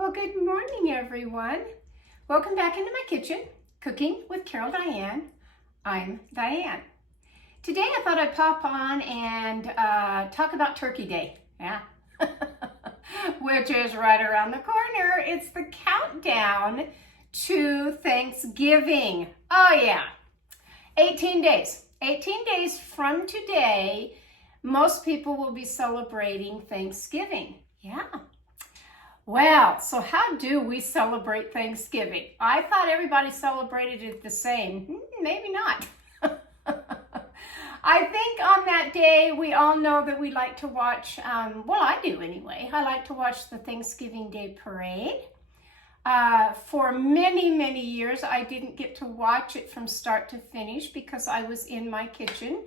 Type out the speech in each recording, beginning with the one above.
Well, good morning, everyone. Welcome back into my kitchen, Cooking with Carol Diane. I'm Diane. Today I thought I'd pop on and talk about Turkey Day. Yeah, which is right around the corner. It's the countdown to Thanksgiving. Oh yeah, 18 days. 18 days from today, most people will be celebrating Thanksgiving. Yeah. Well, so how do we celebrate Thanksgiving? I thought everybody celebrated it the same. Maybe not. I think on that day, we all know that we like to watch, well, I do anyway. I like to watch the Thanksgiving Day Parade. For many, many years, I didn't get to watch it from start to finish because I was in my kitchen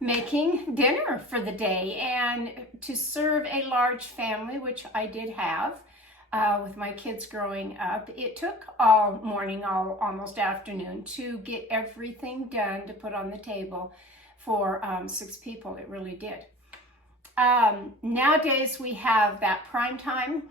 making dinner for the day. And to serve a large family, which I did have, with my kids growing up, it took all morning, almost afternoon to get everything done to put on the table for 6 people. It really did. Nowadays we have that prime time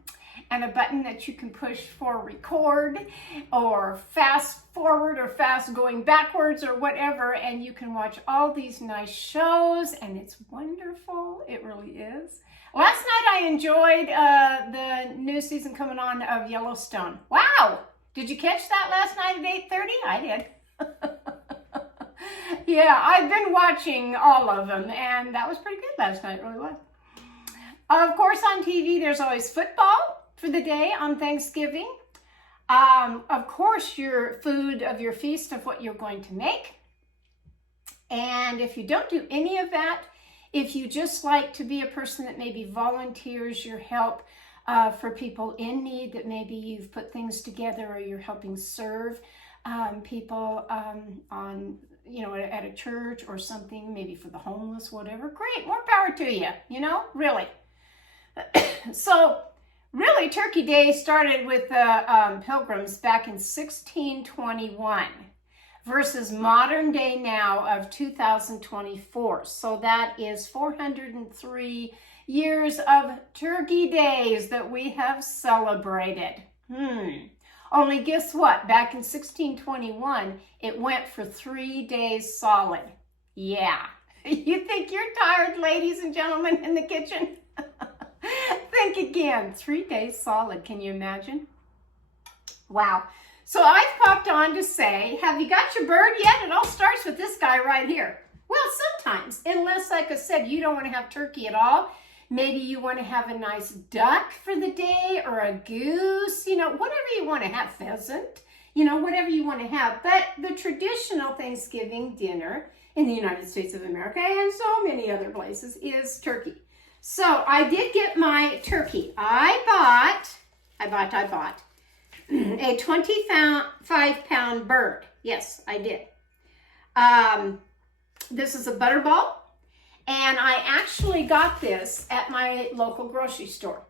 and a button that you can push for record or fast forward or fast going backwards or whatever, and you can watch all these nice shows, and it's wonderful. It really is. Last night I enjoyed the new season coming on of Yellowstone. Wow! Did you catch that last night at 8:30? I did. Yeah, I've been watching all of them, and that was pretty good last night. It really was. Of course, on TV, there's always football for the day on Thanksgiving. Of course, your food of your feast of what you're going to make. And if you don't do any of that, if you just like to be a person that maybe volunteers your help for people in need, that maybe you've put things together or you're helping serve people on, at a church or something, maybe for the homeless, whatever, great, more power to you, really. So really, Turkey Day started with the Pilgrims back in 1621 versus modern day now of 2024. So that is 403 years of Turkey Days that we have celebrated. Only guess what? Back in 1621, it went for 3 days solid. Yeah. You think you're tired, ladies and gentlemen in the kitchen? Think again. 3 days solid. Can you imagine? Wow. So I've popped on to say, have you got your bird yet? It all starts with this guy right here. Well, sometimes, unless, like I said, you don't want to have turkey at all. Maybe you want to have a nice duck for the day or a goose, whatever you want to have, pheasant, whatever you want to have. But the traditional Thanksgiving dinner in the United States of America and so many other places is turkey. So I did get my turkey. I bought a 25-pound bird. Yes, I did. This is a butterball, and I actually got this at my local grocery store.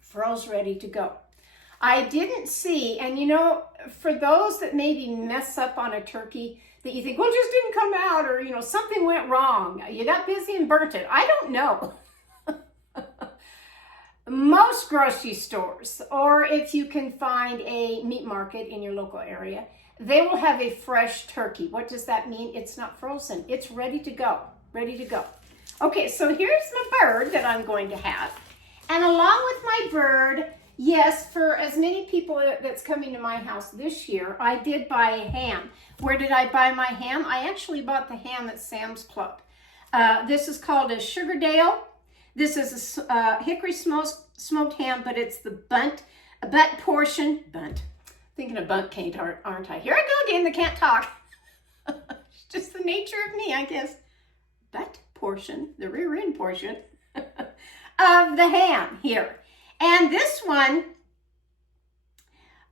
Froze, ready to go. I didn't see, and for those that maybe mess up on a turkey, that you think, well, it just didn't come out, or, something went wrong. You got busy and burnt it. I don't know. Most grocery stores, or if you can find a meat market in your local area, they will have a fresh turkey. What does that mean? It's not frozen. It's ready to go. Ready to go. Okay, so here's my bird that I'm going to have. And along with my bird, yes, for as many people that's coming to my house this year, I did buy a ham. Where did I buy my ham? I actually bought the ham at Sam's Club. This is called a Sugardale. This is a hickory smoked ham, but it's the butt portion. Thinking of bunt cake, aren't I? Here I go again, the can't talk. It's just the nature of me, I guess. Butt portion, the rear end portion of the ham here. And this one,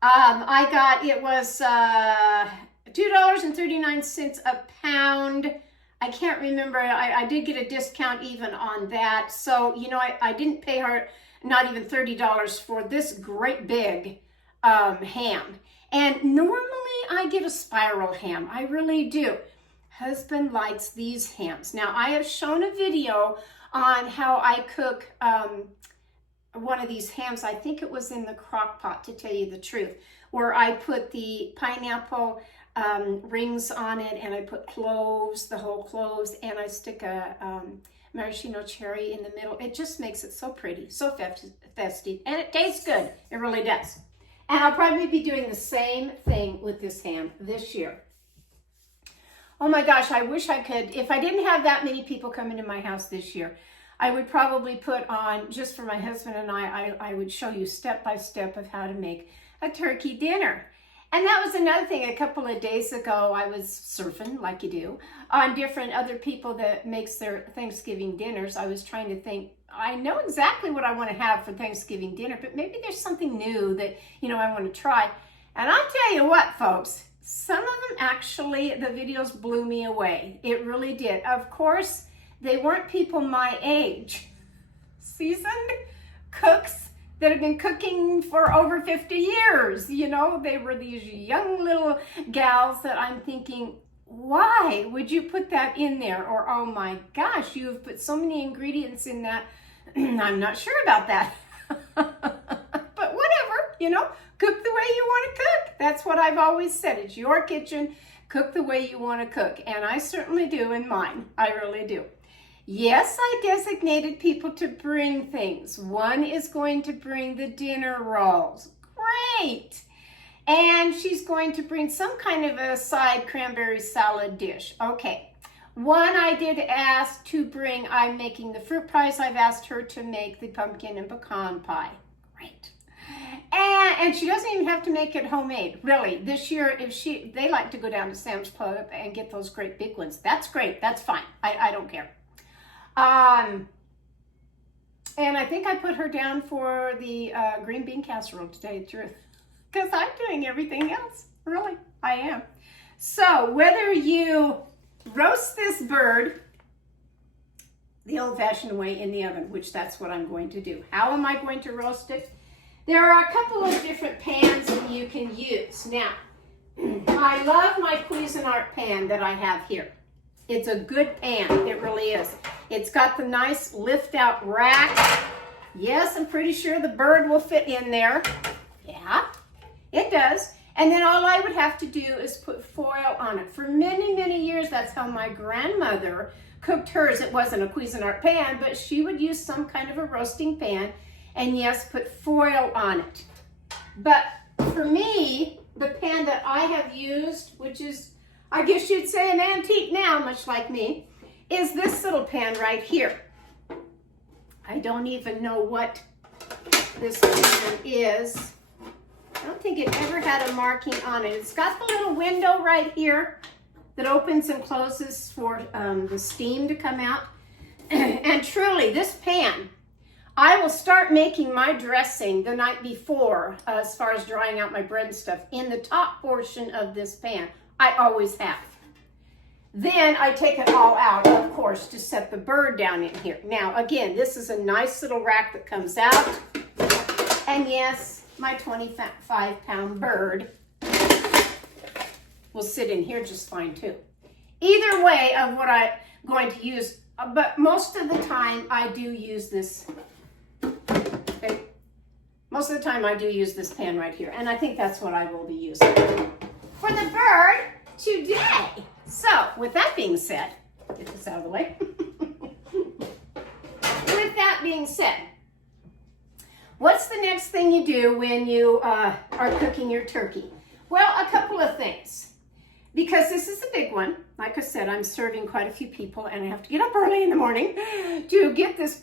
I got, it was $2.39 a pound. I can't remember. I did get a discount even on that. So, I didn't pay her not even $30 for this great big ham. And normally I get a spiral ham. I really do. Husband likes these hams. Now, I have shown a video on how I cook one of these hams. I think it was in the crock pot, to tell you the truth, where I put the pineapple rings on it, and I put cloves, the whole cloves, and I stick a maraschino cherry in the middle. It just makes it so pretty, so festive, and it tastes good. It really does. And I'll probably be doing the same thing with this ham this year. Oh my gosh, I wish I could. If I didn't have that many people coming to my house this year, I would probably put on, just for my husband and I would show you step by step of how to make a turkey dinner. And that was another thing. A couple of days ago, I was surfing, like you do, on different other people that makes their Thanksgiving dinners. I was trying to think, I know exactly what I want to have for Thanksgiving dinner, but maybe there's something new that, you know, I want to try. And I'll tell you what, folks, some of them actually, the videos blew me away. It really did. Of course, they weren't people my age. Seasoned cooks that have been cooking for over 50 years. You know, they were these young little gals that I'm thinking, why would you put that in there? Or, oh my gosh, you have put so many ingredients in that. I'm not sure about that. But whatever, you know, cook the way you want to cook. That's what I've always said. It's your kitchen. Cook the way you want to cook. And I certainly do in mine. I really do. Yes, I designated people to bring things. One is going to bring the dinner rolls. Great. And she's going to bring some kind of a side cranberry salad dish. Okay. One I did ask to bring, I'm making the fruit pies. I've asked her to make the pumpkin and pecan pie. Great. And she doesn't even have to make it homemade. Really, this year, they like to go down to Sam's Club and get those great big ones. That's great. That's fine. I don't care. And I think I put her down for the green bean casserole, to tell you the truth, because I'm doing everything else. Really, I am. So whether you roast this bird the old-fashioned way in the oven, which that's what I'm going to do. How am I going to roast it? There are a couple of different pans that you can use. Now, I love my Cuisinart pan that I have here. It's a good pan, it really is. It's got the nice lift-out rack. Yes, I'm pretty sure the bird will fit in there. Yeah, it does. And then all I would have to do is put foil on it. For many, many years, that's how my grandmother cooked hers. It wasn't a Cuisinart pan, but she would use some kind of a roasting pan and yes, put foil on it. But for me, the pan that I have used, which is, I guess you'd say an antique now, much like me, is this little pan right here. I don't even know what this pan is. I don't think it ever had a marking on it. It's got the little window right here that opens and closes for the steam to come out. And truly, this pan, I will start making my dressing the night before, as far as drying out my bread and stuff, in the top portion of this pan. I always have. Then I take it all out, of course, to set the bird down in here. Now, again, this is a nice little rack that comes out. And yes, my 25-pound bird will sit in here just fine too. Either way of what I'm going to use, but most of the time I do use this. Okay. Most of the time I do use this pan right here, and I think that's what I will be using for the bird today. So, with that being said, get this out of the way. With that being said, what's the next thing you do when you are cooking your turkey? Well, a couple of things. Because this is a big one. Like I said, I'm serving quite a few people and I have to get up early in the morning to get this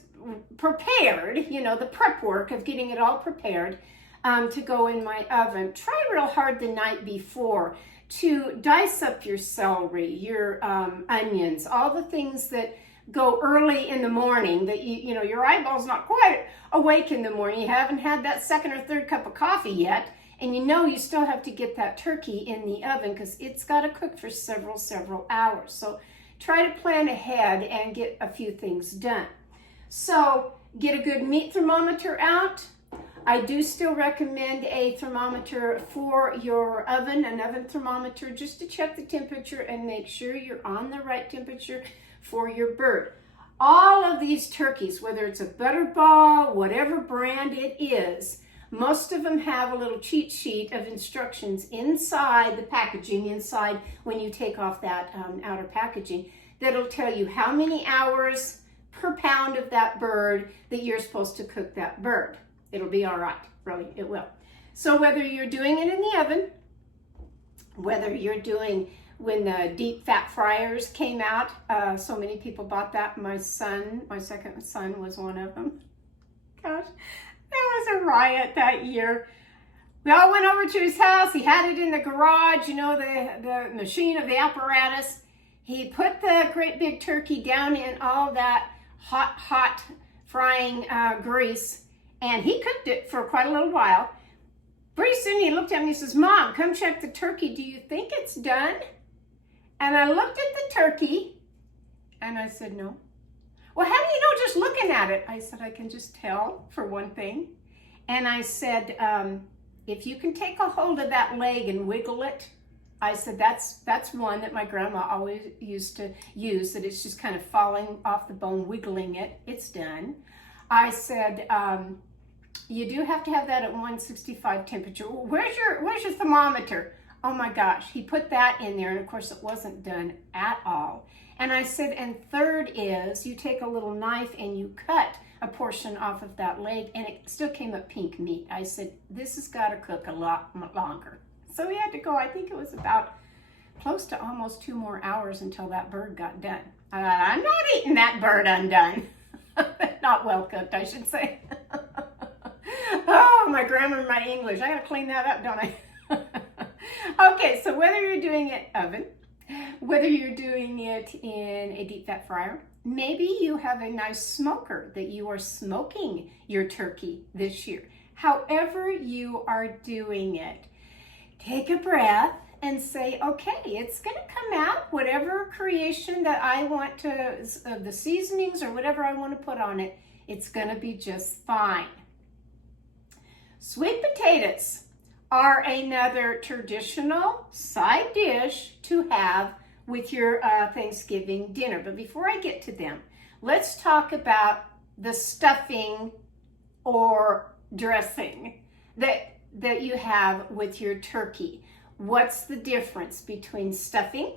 prepared, you know, the prep work of getting it all prepared to go in my oven. Try real hard the night before to dice up your celery, your onions, all the things that go early in the morning that you know, your eyeball's not quite awake in the morning. You haven't had that second or third cup of coffee yet. And you know you still have to get that turkey in the oven because it's got to cook for several hours. So try to plan ahead and get a few things done. So get a good meat thermometer out. I do still recommend a thermometer for your oven, an oven thermometer, just to check the temperature and make sure you're on the right temperature for your bird. all of these turkeys, whether it's a Butterball, whatever brand it is, most of them have a little cheat sheet of instructions inside the packaging, inside when you take off that outer packaging, that'll tell you how many hours per pound of that bird that you're supposed to cook that bird. It'll be all right, really, it will. So whether you're doing it in the oven, whether you're doing, when the deep fat fryers came out, so many people bought that. My second son was one of them. Gosh, there was a riot that year. We all went over to his house. He had it in the garage, you know, the machine of the apparatus. He put the great big turkey down in all that hot frying grease, and he cooked it for quite a little while. Pretty soon he looked at me and he says, "Mom, come check the turkey. Do you think it's done?" And I looked at the turkey and I said, "No." "Well, how do you know just looking at it?" I said, "I can just tell, for one thing." And I said, "If you can take a hold of that leg and wiggle it," I said, that's one that my grandma always used to use, that it's just kind of falling off the bone, wiggling it. It's done. I said, "You do have to have that at 165 temperature. Where's your thermometer?" Oh my gosh, he put that in there, and of course it wasn't done at all. And I said, and third is, you take a little knife and you cut a portion off of that leg, and it still came up pink meat. I said, this has got to cook a lot longer. So we had to go, I think it was about close to almost 2 more hours until that bird got done. I'm not eating that bird undone. Not well cooked, I should say. Oh, my grammar and my English. I got to clean that up, don't I? Okay, so whether you're doing it oven, whether you're doing it in a deep fat fryer, maybe you have a nice smoker that you are smoking your turkey this year. However you are doing it, take a breath and say, okay, it's going to come out, whatever creation that I want to, the seasonings or whatever I want to put on it, it's going to be just fine. Sweet potatoes are another traditional side dish to have with your Thanksgiving dinner. But before I get to them, let's talk about the stuffing or dressing that you have with your turkey. What's the difference between stuffing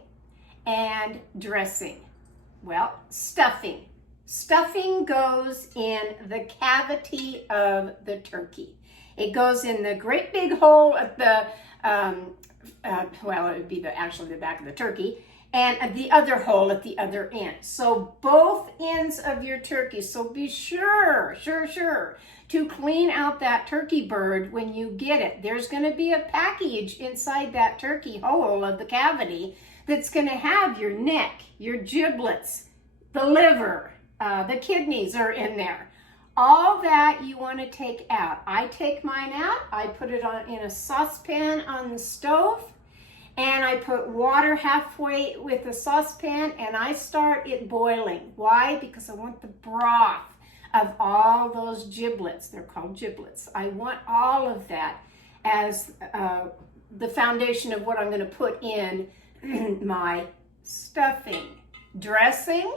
and dressing? Well, stuffing. Stuffing goes in the cavity of the turkey. It goes in the great big hole at the, well, it would be actually the back of the turkey, and the other hole at the other end. So both ends of your turkey. So be sure to clean out that turkey bird when you get it. There's going to be a package inside that turkey hole of the cavity that's going to have your neck, your giblets, the liver, the kidneys are in there. All that you want to take out. I take mine out. I put it in a saucepan on the stove, and I put water halfway with the saucepan, and I start it boiling. Why? Because I want the broth of all those giblets. They're called giblets. I want all of that as the foundation of what I'm going to put in my stuffing. Dressing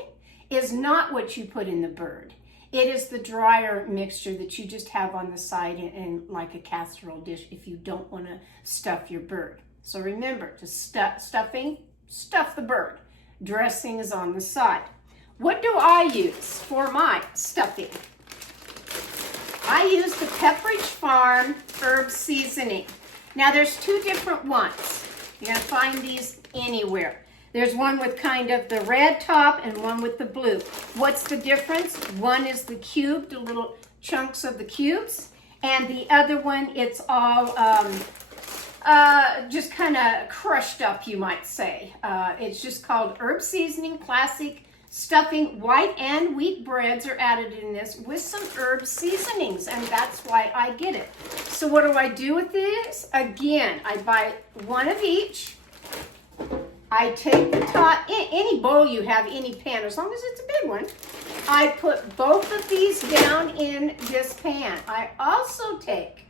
is not what you put in the bird. It is the drier mixture that you just have on the side in like a casserole dish if you don't want to stuff your bird. So remember, to stuffing, stuff the bird. Dressing is on the side. What do I use for my stuffing? I use the Pepperidge Farm herb seasoning. Now there's 2 different ones. You're going to find these anywhere. There's one with kind of the red top and one with the blue. What's the difference? One is the cubed, the little chunks of the cubes, and the other one, it's all just kind of crushed up, you might say. It's just called Herb Seasoning Classic Stuffing. White and wheat breads are added in this with some herb seasonings, and that's why I get it. So what do I do with this? Again, I buy one of each. I take the top, any bowl you have, any pan, as long as it's a big one. I put both of these down in this pan. I also take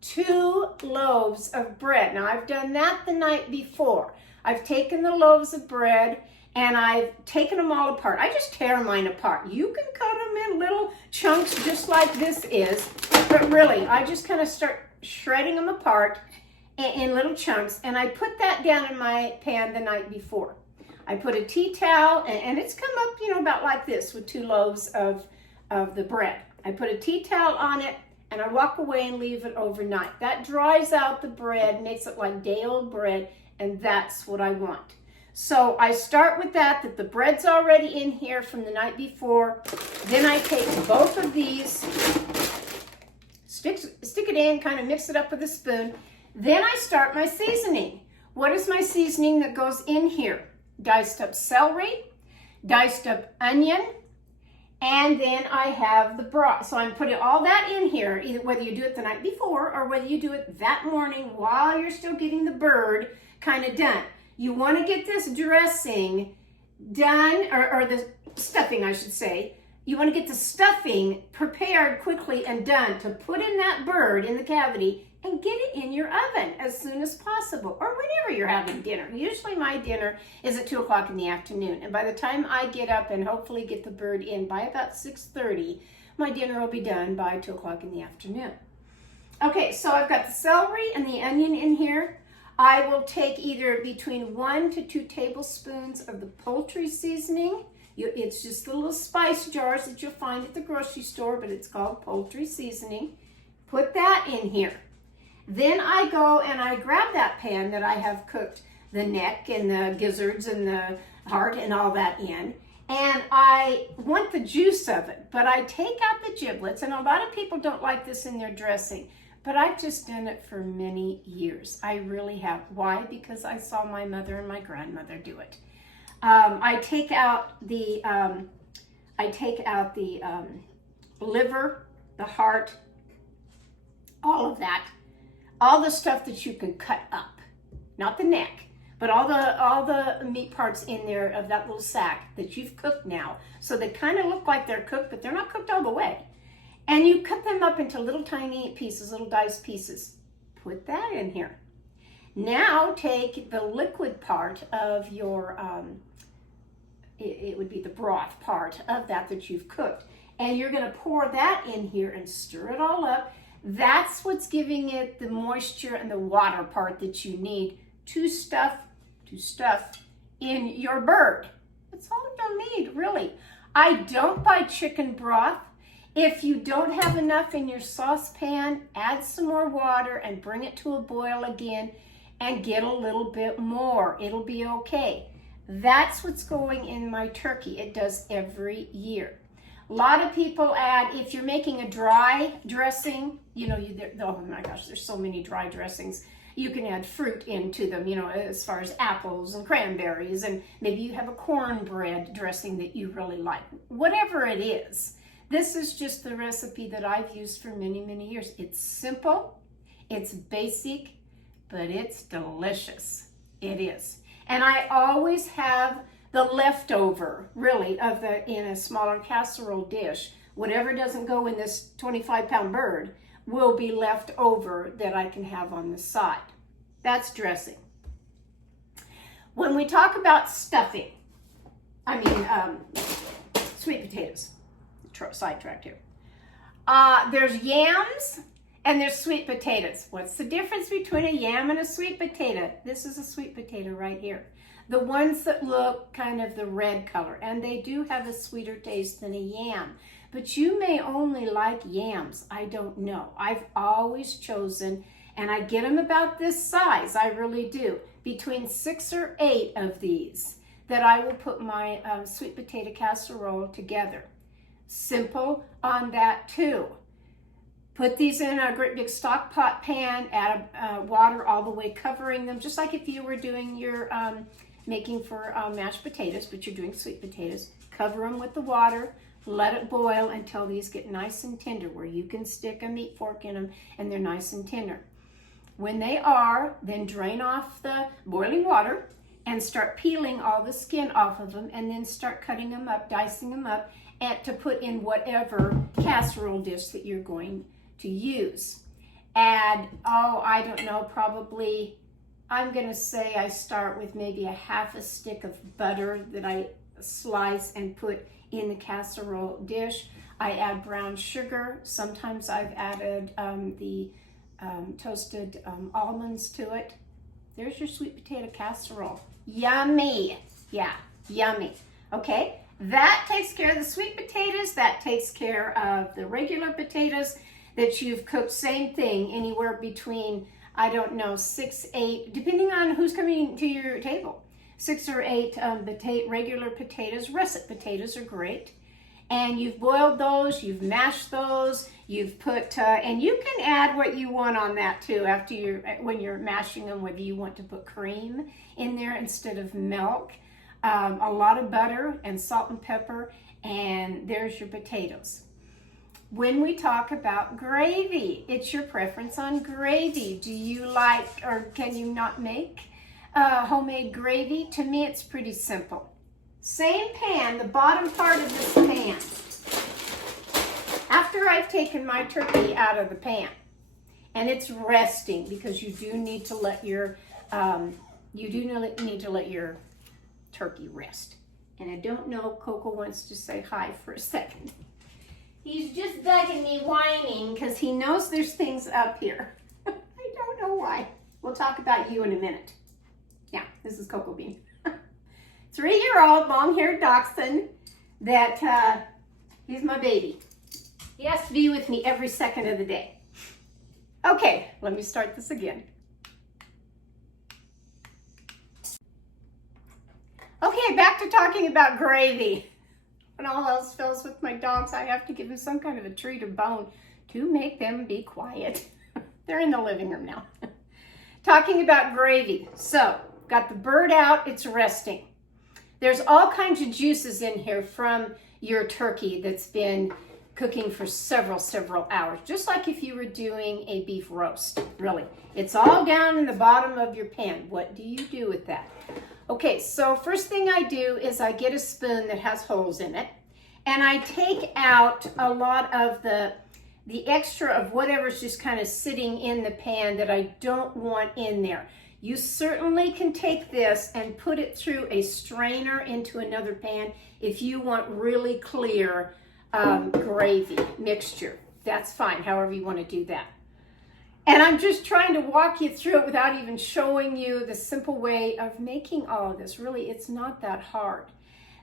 2 loaves of bread. Now, I've done that the night before. I've taken the loaves of bread and I've taken them all apart. I just tear mine apart. You can cut them in little chunks just like this is, but really, I just kind of start shredding them apart in little chunks, and I put that down in my pan the night before. I put a tea towel, and it's come up, you know, about like this with 2 loaves of the bread. I put a tea towel on it, and I walk away and leave it overnight. That dries out the bread, makes it like day-old bread, and that's what I want. So I start with that the bread's already in here from the night before. Then I take both of these, stick it in, kind of mix it up with a spoon. Then I start my seasoning. What is my seasoning that goes in here? Diced up celery, diced up onion, and then I have the broth. So I'm putting all that in here, either whether you do it the night before or whether you do it that morning while you're still getting the bird kind of done. You want to get this dressing done, or the stuffing, I should say. You want to get the stuffing prepared quickly and done to put in that bird in the cavity and get it in your oven as soon as possible, or whenever you're having dinner. Usually my dinner is at 2 o'clock in the afternoon, and by the time I get up and hopefully get the bird in by about 6:30, my dinner will be done by 2 o'clock in the afternoon. Okay, so I've got the celery and the onion in here. I will take either between 1 to 2 tablespoons of the poultry seasoning. It's just the little spice jars that you'll find at the grocery store, but it's called poultry seasoning. Put that in here. Then I go and I grab that pan that I have cooked the neck and the gizzards and the heart and all that in, and I want the juice of it, but I take out the giblets, and a lot of people don't like this in their dressing, but I've just done it for many years. I really have. Why? Because I saw my mother and my grandmother do it. I take out the liver, the heart, all of that. All the stuff that you can cut up, not the neck, but all the meat parts in there of that little sack that you've cooked now. So they kind of look like they're cooked, but they're not cooked all the way. And you cut them up into little tiny pieces, little diced pieces. Put that in here. Now take the liquid part of your, it would be the broth part of that you've cooked. And you're gonna pour that in here and stir it all up. That's what's giving it the moisture and the water part that you need to stuff in your bird. That's all you'll need, really. I don't buy chicken broth. If you don't have enough in your saucepan, add some more water and bring it to a boil again and get a little bit more. It'll be okay. That's what's going in my turkey. It does every year. A lot of people add, if you're making a dry dressing, you know, oh my gosh, there's so many dry dressings. You can add fruit into them, you know, as far as apples and cranberries, and maybe you have a cornbread dressing that you really like. Whatever it is, this is just the recipe that I've used for many, many years. It's simple, it's basic, but it's delicious. It is. And I always have the leftover, really, in a smaller casserole dish. Whatever doesn't go in this 25-pound bird will be left over that I can have on the side. That's dressing. When we talk about stuffing, sweet potatoes, sidetracked here. There's yams and there's sweet potatoes. What's the difference between a yam and a sweet potato? This is a sweet potato right here. The ones that look kind of the red color, and they do have a sweeter taste than a yam. But you may only like yams. I don't know. I've always chosen, and I get them about this size, I really do, between 6 or 8 of these, that I will put my sweet potato casserole together. Simple on that too. Put these in a great big stock pot pan, add water all the way covering them, just like if you were doing your making for mashed potatoes, but you're doing sweet potatoes. Cover them with the water, let it boil until these get nice and tender, where you can stick a meat fork in them and they're nice and tender. When they are, then drain off the boiling water and start peeling all the skin off of them, and then start cutting them up, dicing them up, and to put in whatever casserole dish that you're going to use. Add, I don't know, probably I'm gonna say I start with maybe a half a stick of butter that I slice and put in the casserole dish. I add brown sugar. Sometimes I've added the toasted almonds to it. There's your sweet potato casserole. Yummy. Yeah, yummy. Okay, that takes care of the sweet potatoes. That takes care of the regular potatoes that you've cooked. Same thing, anywhere between, I don't know, 6, 8, depending on who's coming to your table. 6 or 8 regular potatoes. Russet potatoes are great. And you've boiled those, you've mashed those, you've put, and you can add what you want on that too after when you're mashing them, whether you want to put cream in there instead of milk, a lot of butter and salt and pepper, and there's your potatoes. When we talk about gravy, it's your preference on gravy. Do you like, or can you not make homemade gravy? To me, it's pretty simple. Same pan, the bottom part of this pan. After I've taken my turkey out of the pan, and it's resting because you do need to let your turkey rest. And I don't know, Coco wants to say hi for a second. He's just bugging me, whining, because he knows there's things up here. I don't know why. We'll talk about you in a minute. Yeah, this is Coco Bean. 3-year-old long-haired dachshund that he's my baby. He has to be with me every second of the day. Okay, let me start this again. Okay, back to talking about gravy. When all else fails with my dogs, I have to give them some kind of a treat or bone to make them be quiet. They're in the living room now. Talking about gravy. So, got the bird out, it's resting. There's all kinds of juices in here from your turkey that's been cooking for several hours, just like if you were doing a beef roast, really. It's all down in the bottom of your pan. What do you do with that? Okay, so first thing I do is I get a spoon that has holes in it, and I take out a lot of the extra of whatever's just kind of sitting in the pan that I don't want in there. You certainly can take this and put it through a strainer into another pan if you want really clear gravy mixture. That's fine, however you want to do that. And I'm just trying to walk you through it without even showing you the simple way of making all of this. Really, it's not that hard.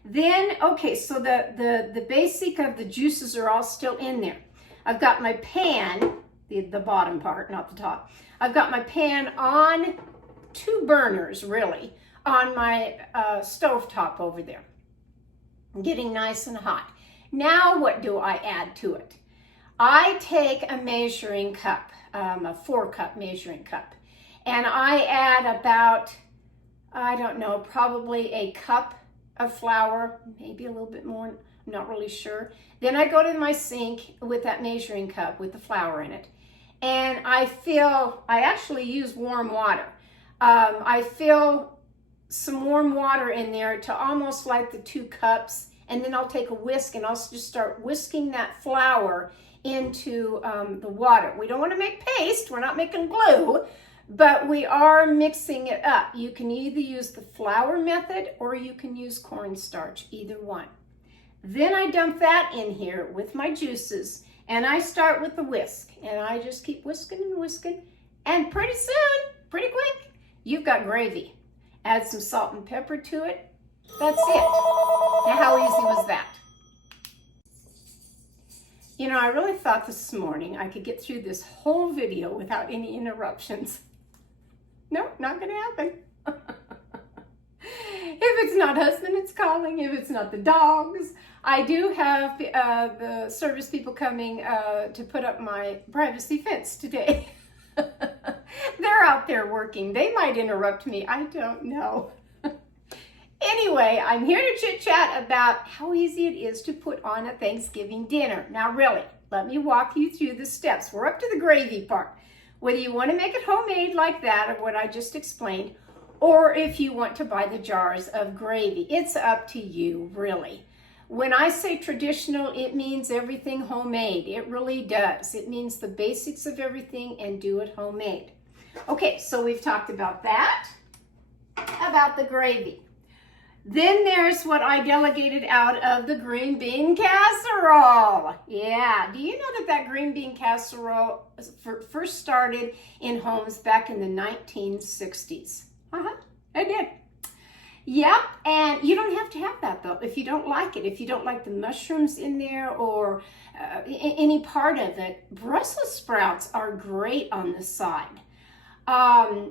Then, okay, so the basic of the juices are all still in there. I've got my pan, the bottom part, not the top. I've got my pan on 2 burners, really, on my stove top over there. Getting nice and hot. Now what do I add to it? I take a measuring cup, a 4-cup measuring cup, and I add about, I don't know, probably a cup of flour, maybe a little bit more, I'm not really sure. Then I go to my sink with that measuring cup with the flour in it, and I actually use warm water. I fill some warm water in there to almost like the 2 cups, and then I'll take a whisk and I'll just start whisking that flour into the water. We don't want to make paste, we're not making glue, but we are mixing it up. You can either use the flour method or you can use cornstarch, either one. Then I dump that in here with my juices, and I start with the whisk, and I just keep whisking and whisking, and pretty soon, pretty quick, you've got gravy. Add some salt and pepper to it. That's it. Now, how easy was that? You know, I really thought this morning I could get through this whole video without any interruptions. No, not gonna happen. If it's not husband, it's calling. If it's not the dogs. I do have the service people coming to put up my privacy fence today. They're out there working. They might interrupt me. I don't know. Anyway, I'm here to chit chat about how easy it is to put on a Thanksgiving dinner. Now, really, let me walk you through the steps. We're up to the gravy part. Whether you want to make it homemade like that, of what I just explained, or if you want to buy the jars of gravy, it's up to you, really. When I say traditional, it means everything homemade. It really does. It means the basics of everything and do it homemade. Okay, so we've talked about that, about the gravy. Then there's what I delegated out of the green bean casserole. Yeah, do you know that green bean casserole first started in homes back in the 1960s? I did. Yep, and you don't have to have that though if you don't like it. If you don't like the mushrooms in there or any part of it, Brussels sprouts are great on the side.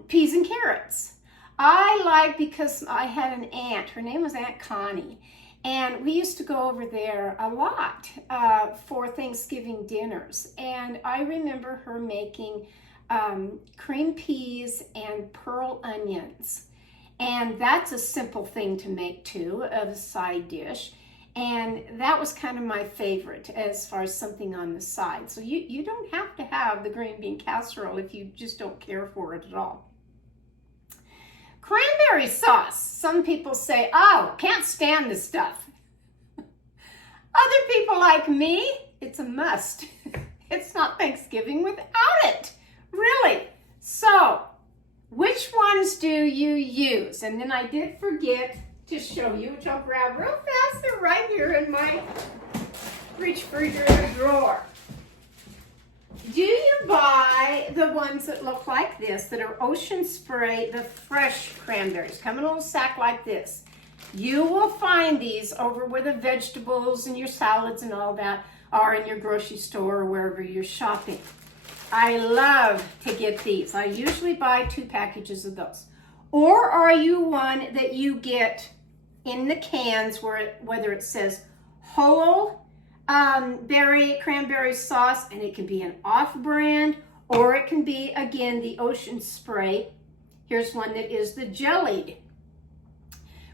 Peas and carrots. I like, because I had an aunt, her name was Aunt Connie, and we used to go over there a lot for Thanksgiving dinners. And I remember her making cream peas and pearl onions. And that's a simple thing to make too, of a side dish. And that was kind of my favorite as far as something on the side. So you don't have to have the green bean casserole if you just don't care for it at all. Cranberry sauce. Some people say, oh, can't stand this stuff. Other people like me, it's a must. It's not Thanksgiving without it. Really. So, which ones do you use? And then I did forget to show you, which I'll grab real fast. They're right here in my refrigerator drawer. Do you buy the ones that look like this, that are Ocean Spray, the fresh cranberries? Come in a little sack like this. You will find these over where the vegetables and your salads and all that are in your grocery store or wherever you're shopping. I love to get these. I usually buy 2 packages of those. Or are you one that you get in the cans whether it says whole cranberry sauce, and it can be an off-brand, or it can be, again, the Ocean Spray. Here's one that is the jellied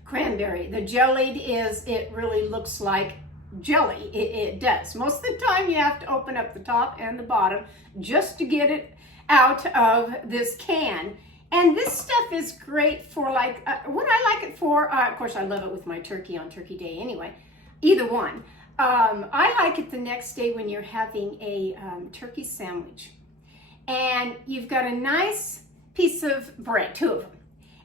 cranberry. The jellied it really looks like jelly. It does. Most of the time you have to open up the top and the bottom just to get it out of this can. And this stuff is great for what I like it for, of course I love it with my turkey on Turkey Day anyway, either one. I like it the next day when you're having a turkey sandwich and you've got a nice piece of bread, 2 of them.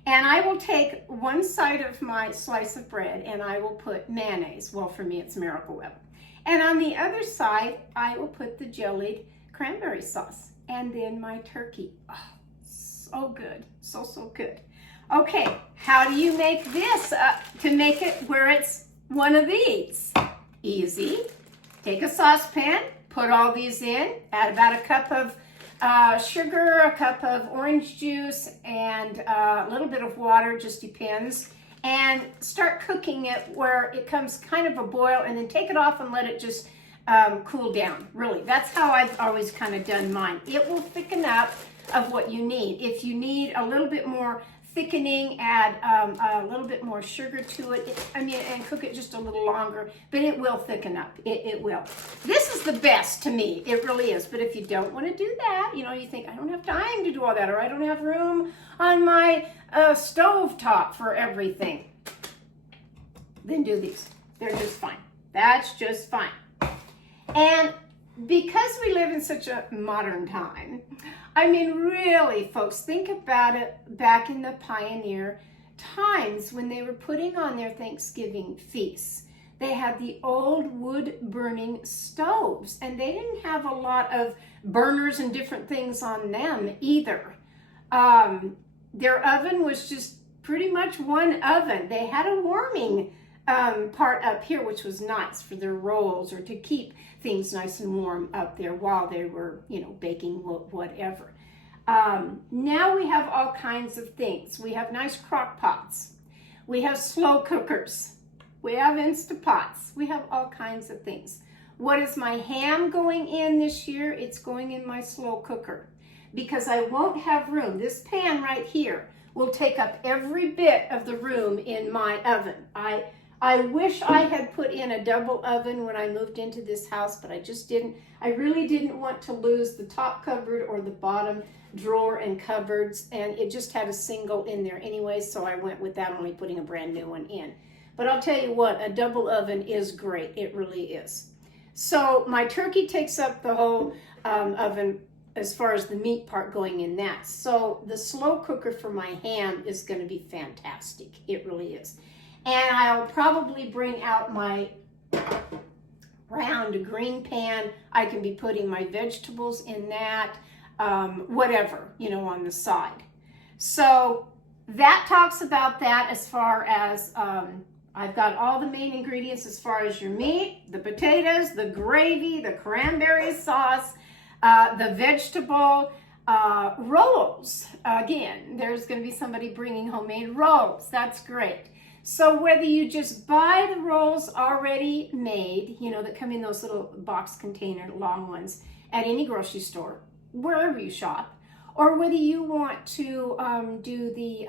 And I will take one side of my slice of bread and I will put mayonnaise. Well, for me, it's Miracle Whip. And on the other side, I will put the jellied cranberry sauce and then my turkey. Oh, so good. So good. Okay, how do you make this to make it where it's one of these? Easy. Take a saucepan, put all these in, add about a cup of sugar, a cup of orange juice, and a little bit of water, just depends, and start cooking it where it comes kind of a boil, and then take it off and let it just cool down. Really, that's how I've always kind of done mine. It will thicken up of what you need. If you need a little bit more thickening, add a little bit more sugar to it. And cook it just a little longer, but it will thicken up. It will. This is the best to me. It really is. But if you don't want to do that, you think, I don't have time to do all that, or I don't have room on my stove top for everything, then do these. They're just fine. That's just fine. And because we live in such a modern time, really, folks, think about it back in the pioneer times when they were putting on their Thanksgiving feasts. They had the old wood burning stoves, and they didn't have a lot of burners and different things on them either. Their oven was just pretty much one oven. They had a warming part up here, which was nice for their rolls or to keep things nice and warm up there while they were, baking whatever. Now we have all kinds of things. We have nice crock pots. We have slow cookers. We have Instapots. We have all kinds of things. What is my ham going in this year? It's going in my slow cooker because I won't have room. This pan right here will take up every bit of the room in my oven. I wish I had put in a double oven when I moved into this house, but I just didn't. I really didn't want to lose the top cupboard or the bottom drawer and cupboards, and it just had a single in there anyway, so I went with that, only putting a brand new one in. But I'll tell you what, a double oven is great. It really is. So my turkey takes up the whole oven as far as the meat part going in that. So the slow cooker for my ham is going to be fantastic. It really is. And I'll probably bring out my round green pan. I can be putting my vegetables in that, whatever, you know, on the side. So that talks about that as far as I've got all the main ingredients as far as your meat, the potatoes, the gravy, the cranberry sauce, the vegetable rolls. Again, there's going to be somebody bringing homemade rolls. That's great. So whether you just buy the rolls already made, you know, that come in those little box container long ones at any grocery store, wherever you shop, or whether you want to do the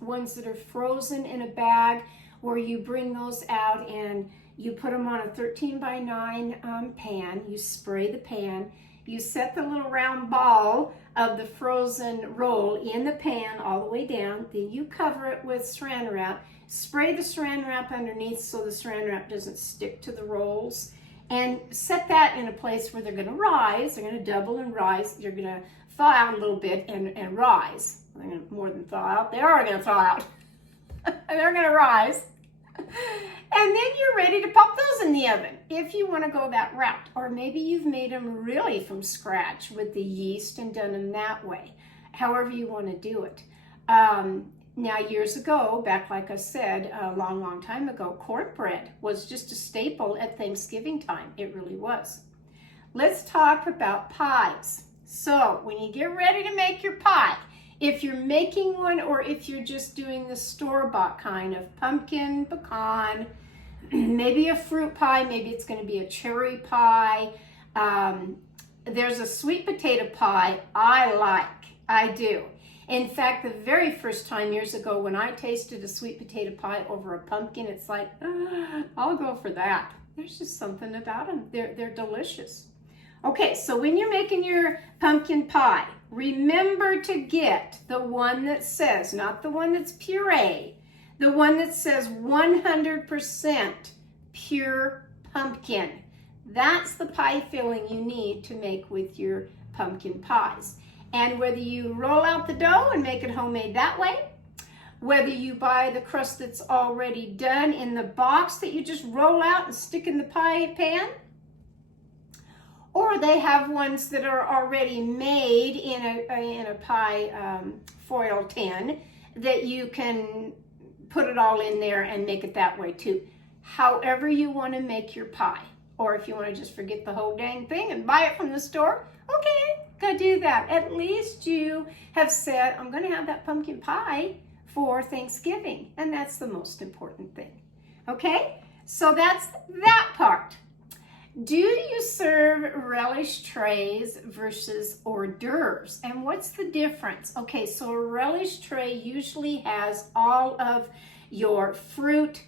ones that are frozen in a bag, where you bring those out and you put them on a 13 by 9 pan, you spray the pan, you set the little round ball of the frozen roll in the pan all the way down, then you cover it with saran wrap, spray the saran wrap underneath so the saran wrap doesn't stick to the rolls, and set that in a place where they're going to rise, they're going to double and rise, you're going to thaw out a little bit and rise. They're going to more than thaw out, they are going to thaw out. They're going to rise. And then you're ready to pop those in the oven if you want to go that route. Or maybe you've made them really from scratch with the yeast and done them that way. However you want to do it. Now, years ago, back like I said, a long, long time ago, cornbread was just a staple at Thanksgiving time. It really was. Let's talk about pies. So when you get ready to make your pie, if you're making one or if you're just doing the store-bought kind of pumpkin, pecan, maybe a fruit pie, maybe it's going to be a cherry pie. There's a sweet potato pie I do. In fact, the very first time years ago when I tasted a sweet potato pie over a pumpkin, it's like, I'll go for that. There's just something about them. They're delicious. Okay, so when you're making your pumpkin pie, remember to get the one that says, not the one that's puree, the one that says 100% pure pumpkin. That's the pie filling you need to make with your pumpkin pies. And whether you roll out the dough and make it homemade that way, whether you buy the crust that's already done in the box that you just roll out and stick in the pie pan, or they have ones that are already made in a pie foil tin that you can put it all in there and make it that way too. However you want to make your pie. Or if you want to just forget the whole dang thing and buy it from the store, okay, go do that. At least you have said, I'm going to have that pumpkin pie for Thanksgiving. And that's the most important thing. Okay, so that's that part. Do you serve relish trays versus hors d'oeuvres? And what's the difference? Okay, so a relish tray usually has all of your fruit,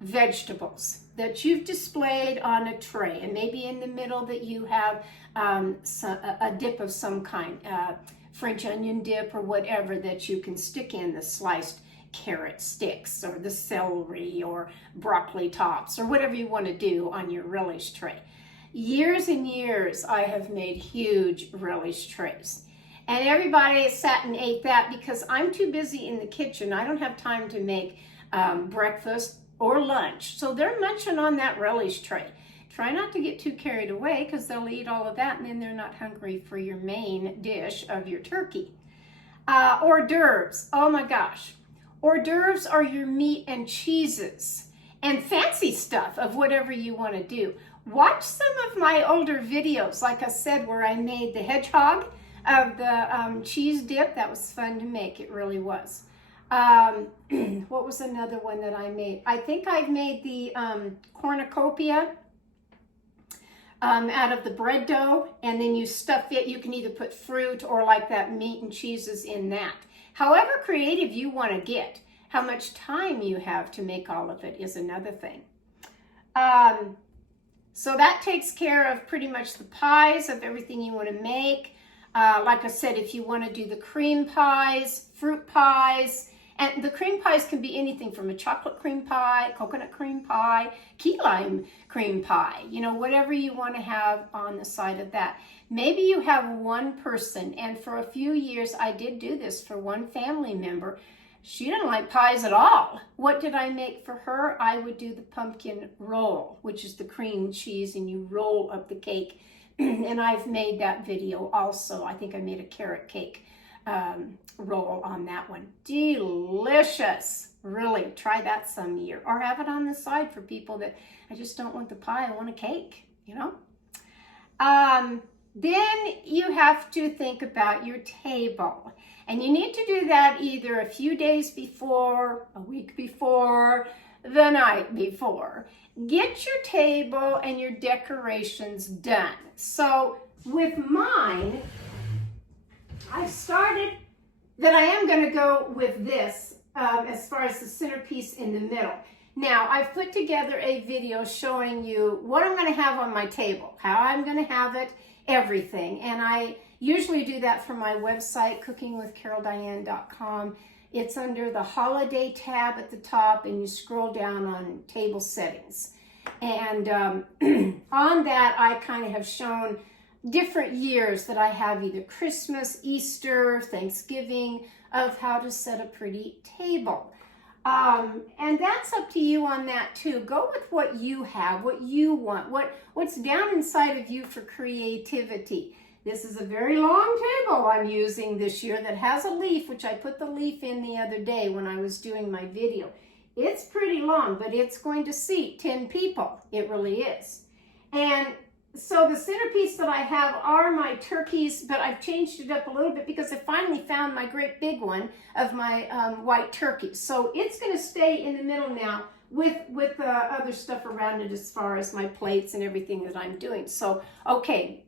vegetables that you've displayed on a tray, and maybe in the middle that you have a dip of some kind, French onion dip or whatever that you can stick in the sliced carrot sticks or the celery or broccoli tops or whatever you want to do on your relish tray. Years and years I have made huge relish trays, and everybody sat and ate that because I'm too busy in the kitchen. I don't have time to make breakfast or lunch, so they're munching on that relish tray. Try not to get too carried away because they'll eat all of that and then they're not hungry for your main dish of your turkey. Hors d'oeuvres, oh my gosh. Hors d'oeuvres are your meat and cheeses and fancy stuff of whatever you want to do. Watch some of my older videos, like I said, where I made the hedgehog of the cheese dip. That was fun to make, it really was. What was another one that I made? I think I've made the cornucopia out of the bread dough, and then you stuff it. You can either put fruit or like that meat and cheeses in that. However creative you want to get, how much time you have to make all of it is another thing. So that takes care of pretty much the pies of everything you want to make. Like I said, if you want to do the cream pies, fruit pies, And the cream pies can be anything from a chocolate cream pie, coconut cream pie, key lime cream pie, you know, whatever you want to have on the side of that. Maybe you have one person, and for a few years I did do this for one family member. She didn't like pies at all. What did I make for her? I would do the pumpkin roll, which is the cream cheese, and you roll up the cake. And I've made that video also. I think I made a carrot cake roll on that one. Delicious. Really, try that some year. Or have it on the side for people that, I just don't want the pie, I want a cake, you know. Then you have to think about your table. And you need to do that either a few days before, a week before, the night before. Get your table and your decorations done. So with mine, I've started that I am going to go with this as far as the centerpiece in the middle. Now, I've put together a video showing you what I'm going to have on my table, how I'm going to have it, everything. And I usually do that from my website, cookingwithcaroldiane.com. It's under the holiday tab at the top, and you scroll down on table settings. And on that, I kind of have shown different years that I have either Christmas, Easter, Thanksgiving, of how to set a pretty table. And that's up to you on that too. Go with what you have, what you want, what's down inside of you for creativity. This is a very long table I'm using this year that has a leaf, which I put the leaf in the other day when I was doing my video. It's pretty long, but it's going to seat 10 people. It really is. And so the centerpiece that I have are my turkeys, but I've changed it up a little bit because I finally found my great big one of my white turkeys. So it's going to stay in the middle now with other stuff around it as far as my plates and everything that I'm doing. So, okay,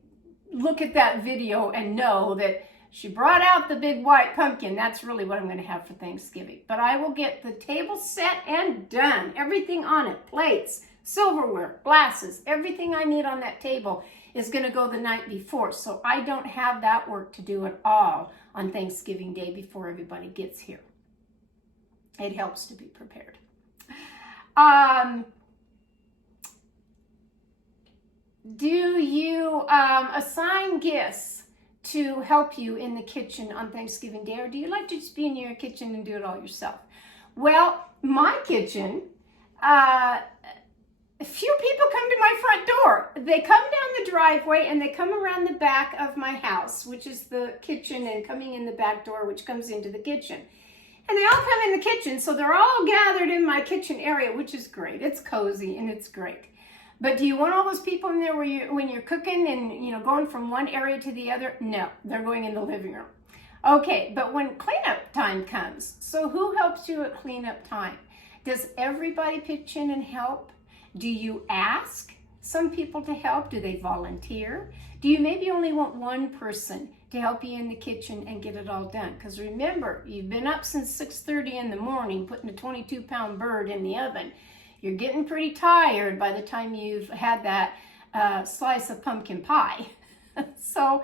look at that video and know that she brought out the big white pumpkin. That's really what I'm going to have for Thanksgiving. But I will get the table set and done. Everything on it, plates, silverware, glasses, everything I need on that table is going to go the night before. So I don't have that work to do at all on Thanksgiving Day before everybody gets here. It helps to be prepared. Do you assign gifts to help you in the kitchen on Thanksgiving Day, or do you like to just be in your kitchen and do it all yourself? Well, my kitchen, few people come to my front door. They come down the driveway and they come around the back of my house, which is the kitchen, and coming in the back door, which comes into the kitchen. And they all come in the kitchen, so they're all gathered in my kitchen area, which is great. It's cozy and it's great. But do you want all those people in there when you're cooking and going from one area to the other? No, they're going in the living room. Okay, but when cleanup time comes, so who helps you at cleanup time? Does everybody pitch in and help? Do you ask some people to help? Do they volunteer? Do you maybe only want one person to help you in the kitchen and get it all done? Because remember, you've been up since 6:30 in the morning putting a 22-pound bird in the oven. You're getting pretty tired by the time you've had that slice of pumpkin pie. So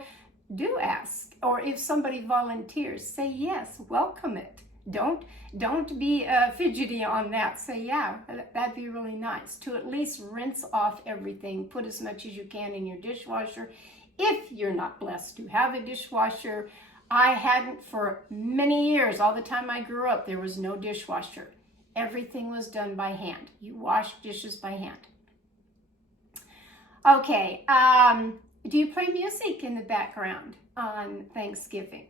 do ask. Or if somebody volunteers, say yes, welcome it. Don't be fidgety on that. Say, yeah, that'd be really nice. To at least rinse off everything. Put as much as you can in your dishwasher. If you're not blessed to have a dishwasher, I hadn't for many years. All the time I grew up, there was no dishwasher. Everything was done by hand. You wash dishes by hand. Okay, do you play music in the background on Thanksgiving?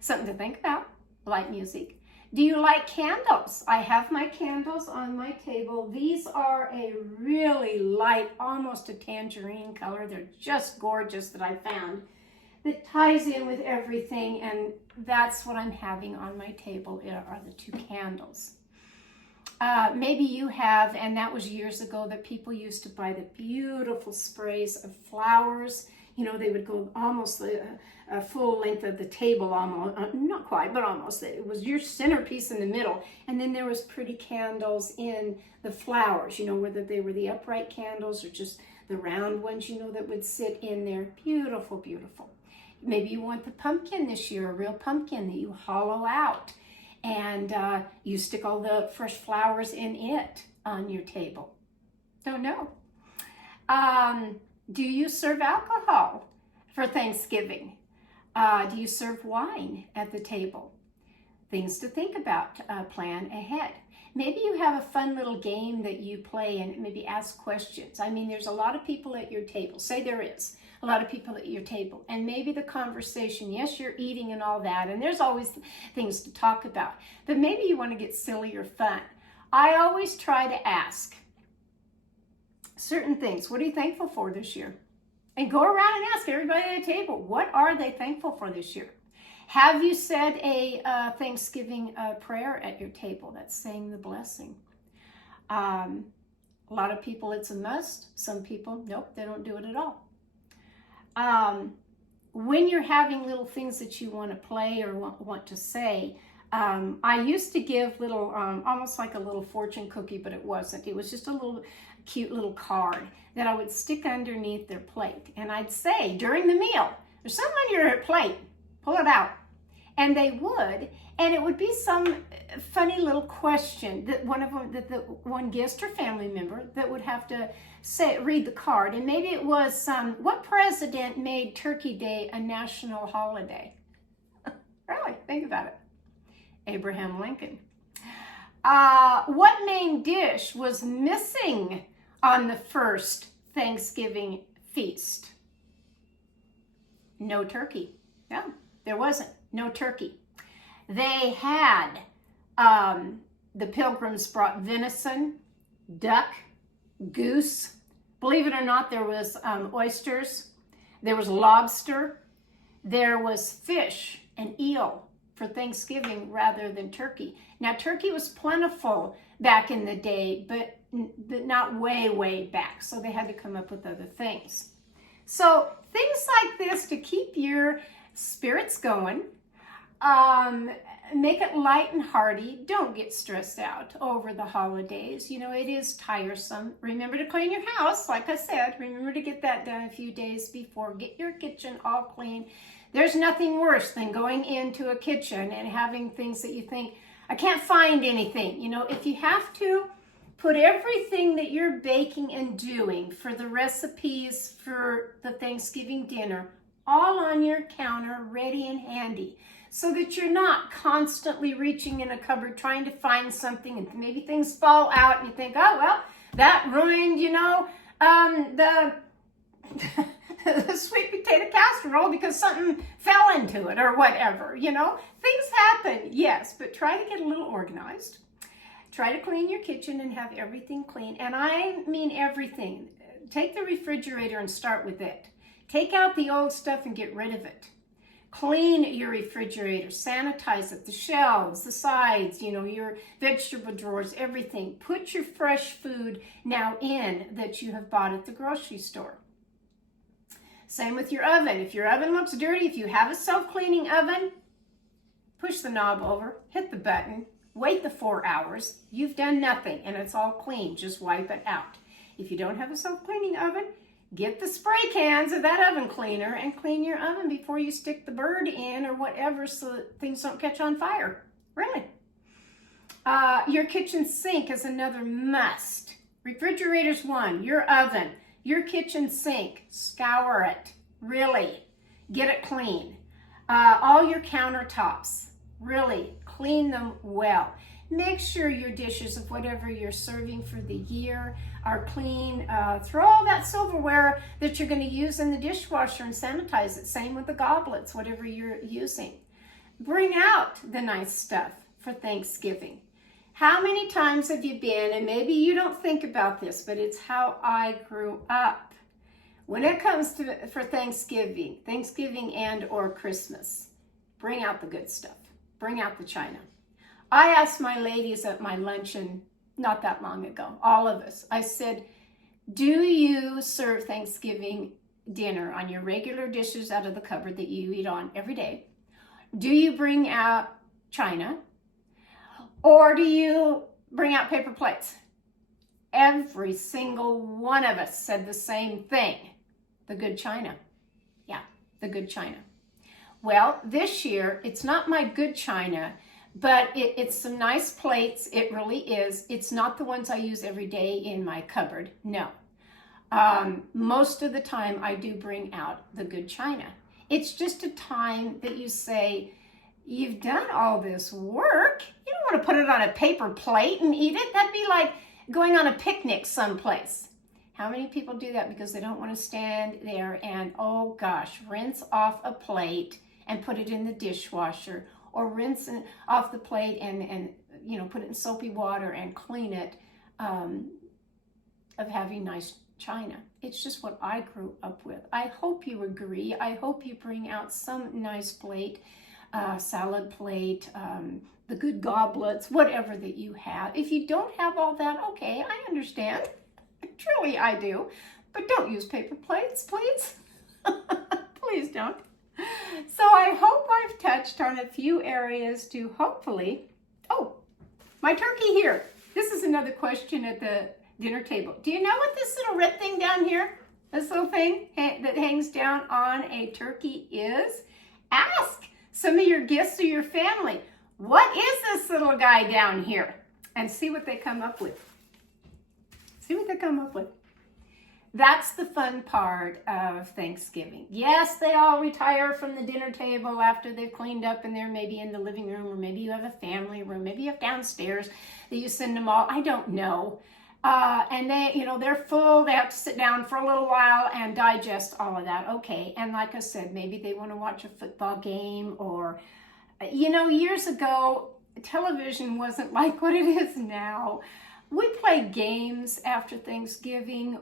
Something to think about. Light music. Do you like candles? I have my candles on my table. These are a really light, almost a tangerine color. They're just gorgeous that I found. That ties in with everything, and that's what I'm having on my table are the two candles. Maybe you have, and that was years ago, that people used to buy the beautiful sprays of flowers. They would go almost a full length of the table, almost, not quite, but almost. It was your centerpiece in the middle. And then there was pretty candles in the flowers, whether they were the upright candles or just the round ones, that would sit in there. Beautiful, beautiful. Maybe you want the pumpkin this year, a real pumpkin that you hollow out. and you stick all the fresh flowers in it on your table. Don't know. Do you serve alcohol for Thanksgiving? Do you serve wine at the table? Things to think about. Plan ahead. Maybe you have a fun little game that you play and maybe ask questions. I mean, there's a lot of people at your table. Say there is a lot of people at your table. And maybe the conversation, yes, you're eating and all that, and there's always things to talk about. But maybe you want to get silly or fun. I always try to ask certain things. What are you thankful for this year? And go around and ask everybody at the table, what are they thankful for this year? Have you said a Thanksgiving prayer at your table? That's saying the blessing. A lot of people, it's a must. Some people, nope, they don't do it at all. When you're having little things that you want to play or want to say, I used to give little, almost like a little fortune cookie, but it wasn't. It was just a little cute little card that I would stick underneath their plate. And I'd say during the meal, there's something on your plate, pull it out. And they would, and it would be some funny little question that one of them, that the one guest or family member that would have to say, read the card. And maybe it was, what president made Turkey Day a national holiday? Really, think about it. Abraham Lincoln. What main dish was missing on the first Thanksgiving feast? No turkey. No, there wasn't. No turkey. They had, the pilgrims brought venison, duck, goose. Believe it or not, there was oysters. There was lobster. There was fish and eel for Thanksgiving rather than turkey. Now, turkey was plentiful back in the day, but not way, way back. So they had to come up with other things. So things like this to keep your spirits going. Make it light and hearty. Don't get stressed out over the holidays. You know, it is tiresome. Remember to clean your house. Like I said, remember to get that done a few days before. Get your kitchen all clean. There's nothing worse than going into a kitchen and having things that you think, I can't find anything. You know, if you have to, put everything that you're baking and doing for the recipes for the Thanksgiving dinner all on your counter, ready and handy, so that you're not constantly reaching in a cupboard trying to find something and maybe things fall out and you think, oh, well, that ruined, you know, the sweet potato casserole because something fell into it or whatever, you know. Things happen, yes, but try to get a little organized. Try to clean your kitchen and have everything clean. And I mean everything. Take the refrigerator and start with it. Take out the old stuff and get rid of it. Clean your refrigerator, sanitize it, the shelves, the sides, you know, your vegetable drawers, everything. Put your fresh food now in that you have bought at the grocery store. Same with your oven. If your oven looks dirty, if you have a self-cleaning oven, push the knob over, hit the button, wait the 4 hours. You've done nothing and it's all clean. Just wipe it out. If you don't have a self-cleaning oven, get the spray cans of that oven cleaner and clean your oven before you stick the bird in or whatever so that things don't catch on fire. Really. Your kitchen sink is another must. Refrigerator's one. Your oven. Your kitchen sink. Scour it. Really. Get it clean. All your countertops. Really. Clean them well. Make sure your dishes of whatever you're serving for the year are clean. Throw all that silverware that you're going to use in the dishwasher and sanitize it. Same with the goblets, whatever you're using. Bring out the nice stuff for Thanksgiving. How many times have you been, and maybe you don't think about this, but it's how I grew up. When it comes to for Thanksgiving and or Christmas, bring out the good stuff. Bring out the china. I asked my ladies at my luncheon not that long ago, all of us, I said, do you serve Thanksgiving dinner on your regular dishes out of the cupboard that you eat on every day? Do you bring out china? Or do you bring out paper plates? Every single one of us said the same thing. The good china. Yeah, the good china. Well, this year, it's not my good china, But it's some nice plates. It really is. It's not the ones I use every day in my cupboard. No. Most of the time I do bring out the good china. It's just a time that you say, you've done all this work. You don't want to put it on a paper plate and eat it. That'd be like going on a picnic someplace. How many people do that because they don't want to stand there and, oh gosh, rinse off a plate and put it in the dishwasher, or rinse it off the plate and put it in soapy water and clean it, of having nice china. It's just what I grew up with. I hope you agree. I hope you bring out some nice plate, salad plate, the good goblets, whatever that you have. If you don't have all that, okay, I understand. Truly, I do. But don't use paper plates, please. Please don't. So I hope I've touched on a few areas to hopefully... Oh, my turkey here. This is another question at the dinner table. Do you know what this little red thing down here, this little thing that hangs down on a turkey is? Ask some of your guests or your family, what is this little guy down here? And see what they come up with. See what they come up with. That's the fun part of Thanksgiving. Yes, they all retire from the dinner table after they've cleaned up and they're maybe in the living room, or maybe you have a family room, maybe you have downstairs that you send them all. I don't know. And they're full. They have to sit down for a little while and digest all of that. Okay. And like I said, maybe they want to watch a football game, or, years ago, television wasn't like what it is now. We play games after Thanksgiving.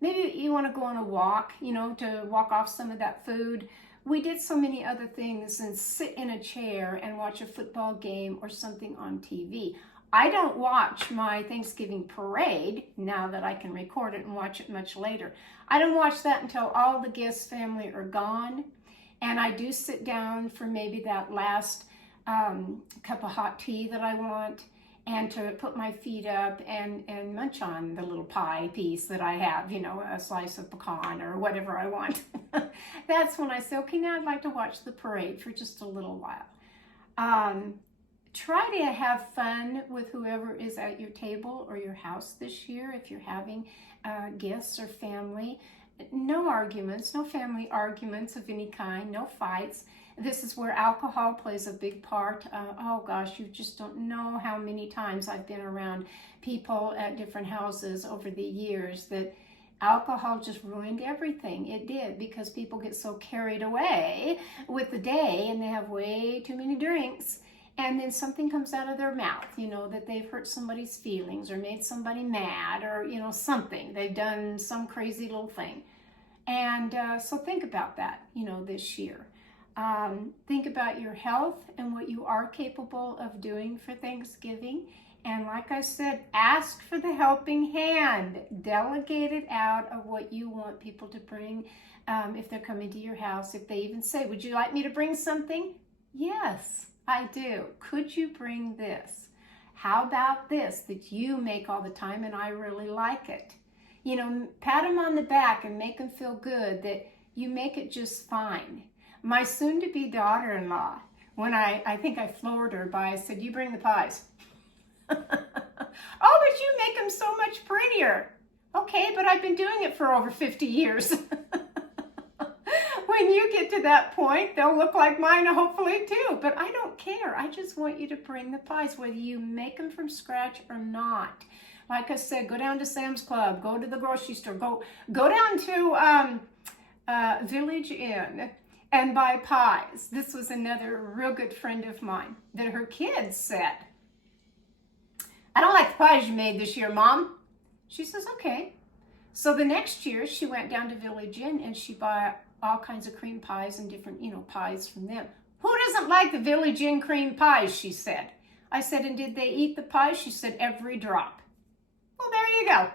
Maybe you want to go on a walk, to walk off some of that food. We did so many other things than sit in a chair and watch a football game or something on TV. I don't watch my Thanksgiving parade now that I can record it and watch it much later. I don't watch that until all the guests' family are gone. And I do sit down for maybe that last cup of hot tea that I want, and to put my feet up and munch on the little pie piece that I have, a slice of pecan or whatever I want. That's when I say, okay, now I'd like to watch the parade for just a little while. Try to have fun with whoever is at your table or your house this year if you're having guests or family. No arguments, no family arguments of any kind, no fights. This is where alcohol plays a big part. Oh gosh, you just don't know how many times I've been around people at different houses over the years that alcohol just ruined everything. It did, because people get so carried away with the day and they have way too many drinks. And then something comes out of their mouth, that they've hurt somebody's feelings or made somebody mad, or, something. They've done some crazy little thing. And so think about that, this year. Think about your health and what you are capable of doing for Thanksgiving. And like I said, ask for the helping hand. Delegate it out of what you want people to bring if they're coming to your house. If they even say, would you like me to bring something? Yes, I do. Could you bring this? How about this that you make all the time and I really like it? Pat them on the back and make them feel good that you make it just fine. My soon-to-be daughter-in-law, when I think I floored her by, I said, you bring the pies. Oh, but you make them so much prettier. Okay, but I've been doing it for over 50 years. When you get to that point, they'll look like mine, hopefully, too. But I don't care. I just want you to bring the pies, whether you make them from scratch or not. Like I said, go down to Sam's Club, go to the grocery store, go down to Village Inn and buy pies. This was another real good friend of mine that her kids said, I don't like the pies you made this year, Mom. She says, okay. So the next year she went down to Village Inn and she bought all kinds of cream pies and different, pies from them. Who doesn't like the Village Inn cream pies, she said. I said, and did they eat the pies? She said, every drop. Well, there you go.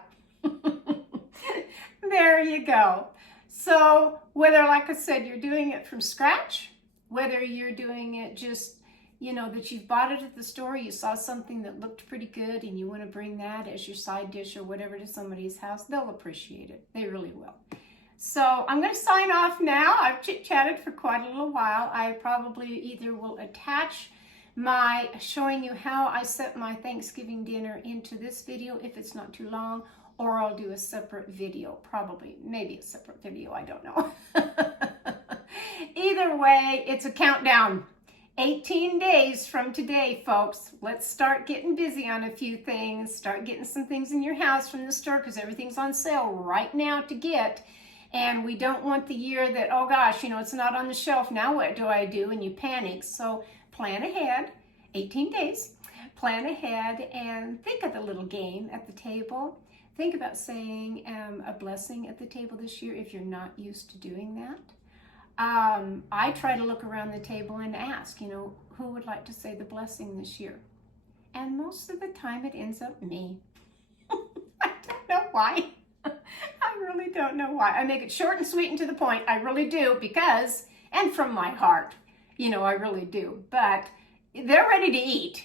There you go. So whether, like I said, you're doing it from scratch, whether you're doing it just, that you've bought it at the store, you saw something that looked pretty good and you want to bring that as your side dish or whatever to somebody's house, they'll appreciate it. They really will. So I'm going to sign off now. I've chit-chatted for quite a little while. I probably either will attach showing you how I set my Thanksgiving dinner into this video if it's not too long, or I'll do a separate video, probably, maybe a separate video, I don't know. Either way, it's a countdown. 18 days from today, folks. Let's start getting busy on a few things. Start getting some things in your house from the store because everything's on sale right now to get. And we don't want the year that, oh gosh, it's not on the shelf. Now what do I do? And you panic. So plan ahead, 18 days. Plan ahead and think of the little game at the table. Think about saying a blessing at the table this year if you're not used to doing that. I try to look around the table and ask, who would like to say the blessing this year? And most of the time it ends up me. I don't know why. I really don't know why. I make it short and sweet and to the point. I really do because, and from my heart, I really do. But they're ready to eat,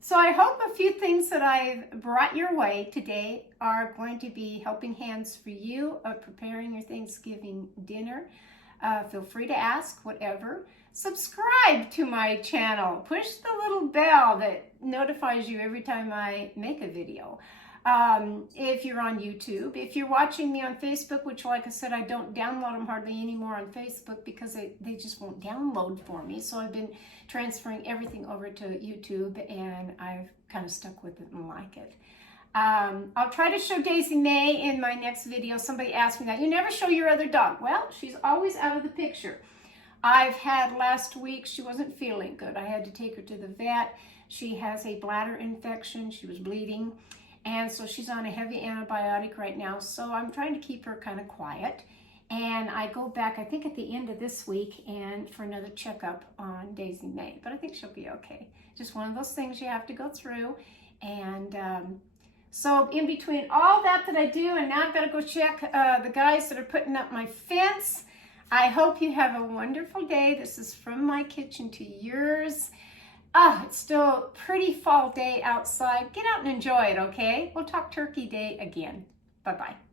So I hope a few things that I've brought your way today are going to be helping hands for you of preparing your Thanksgiving dinner. Feel free to ask whatever. Subscribe to my channel. Push the little bell that notifies you every time I make a video. If you're on YouTube, if you're watching me on Facebook, which like I said, I don't download them hardly anymore on Facebook because they just won't download for me. So I've been transferring everything over to YouTube and I've kind of stuck with it and like it. I'll try to show Daisy May in my next video. Somebody asked me that. You never show your other dog. Well, she's always out of the picture. I've had last week, she wasn't feeling good. I had to take her to the vet. She has a bladder infection. She was bleeding. And so she's on a heavy antibiotic right now. So I'm trying to keep her kind of quiet. And I go back, I think at the end of this week, and for another checkup on Daisy May. But I think she'll be okay. Just one of those things you have to go through. And so in between all that I do, and now I've got to go check the guys that are putting up my fence. I hope you have a wonderful day. This is from my kitchen to yours. It's still a pretty fall day outside. Get out and enjoy it, okay? We'll talk Turkey Day again. Bye-bye.